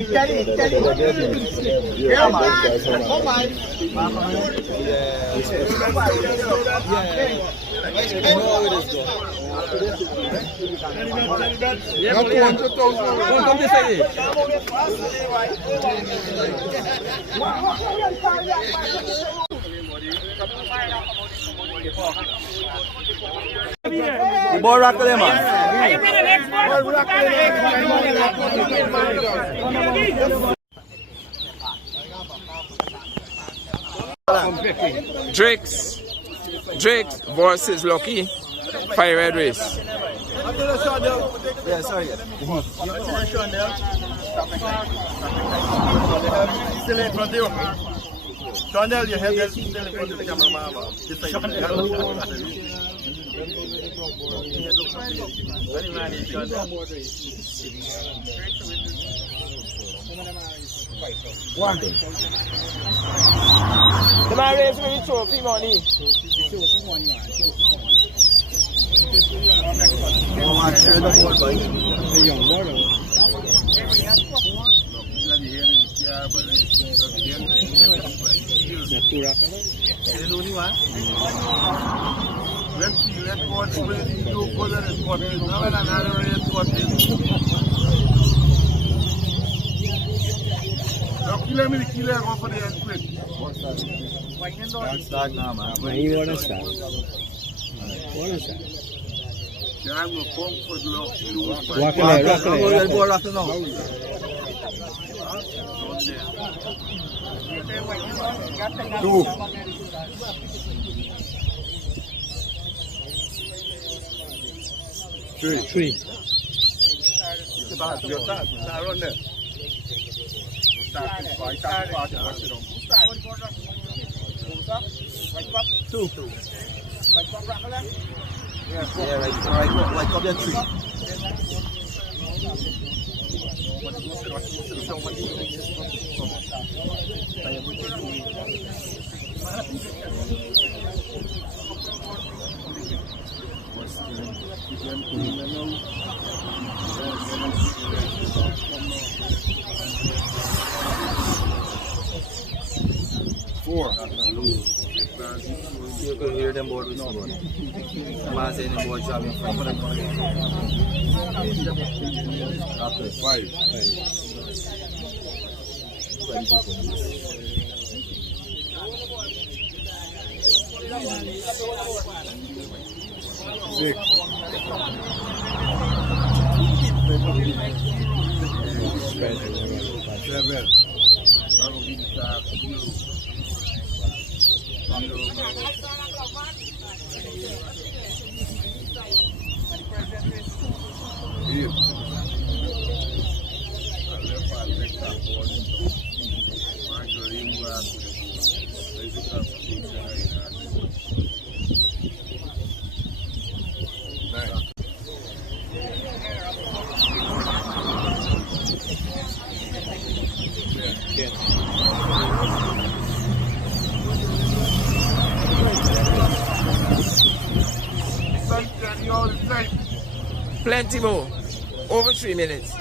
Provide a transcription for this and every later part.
Yeah, man. Come on. Come this way. The ball rock there, man. Drakes versus Lucky. Fire red race. Yeah, sorry. Still in front of you. Chanel, your head is still in front of the camera. One. The man race me trophy money. Start now, man. You want to start? Rock it now. Two. Three. Two. Yeah, right up there, three. Four. You can hear them board with someone. The man saying the board driving from them. Five. Six. Seven. Plenty more. Over 3 minutes.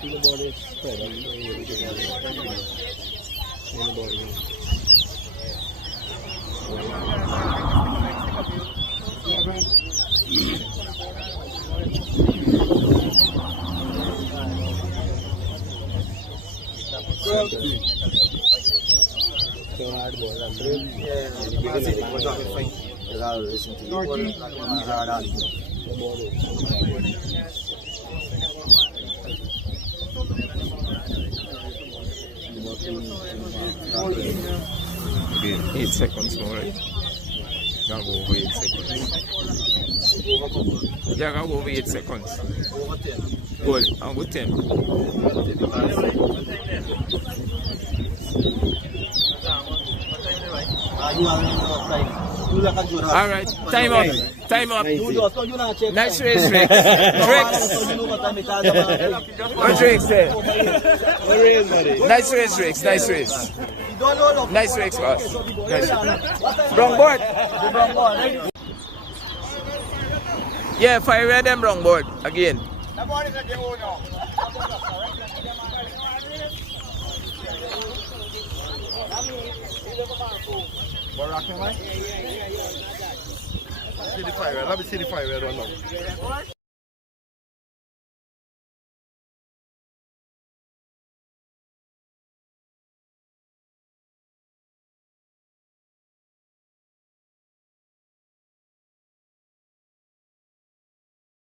See the body spread on the body. So hard ball. Again, 8 seconds more, right? Gotta go over 8 seconds. Yeah, gotta go over 8 seconds. Good, I'm with 10. Alright, time up. Time up. Nice race, Drake. Drakes. What Drake said? Nice race, Drakes. Nice race. Nice race, boss. Nice. Wrong board. Yeah, fire them wrong board again. See the fire, let me see the fire, I don't know.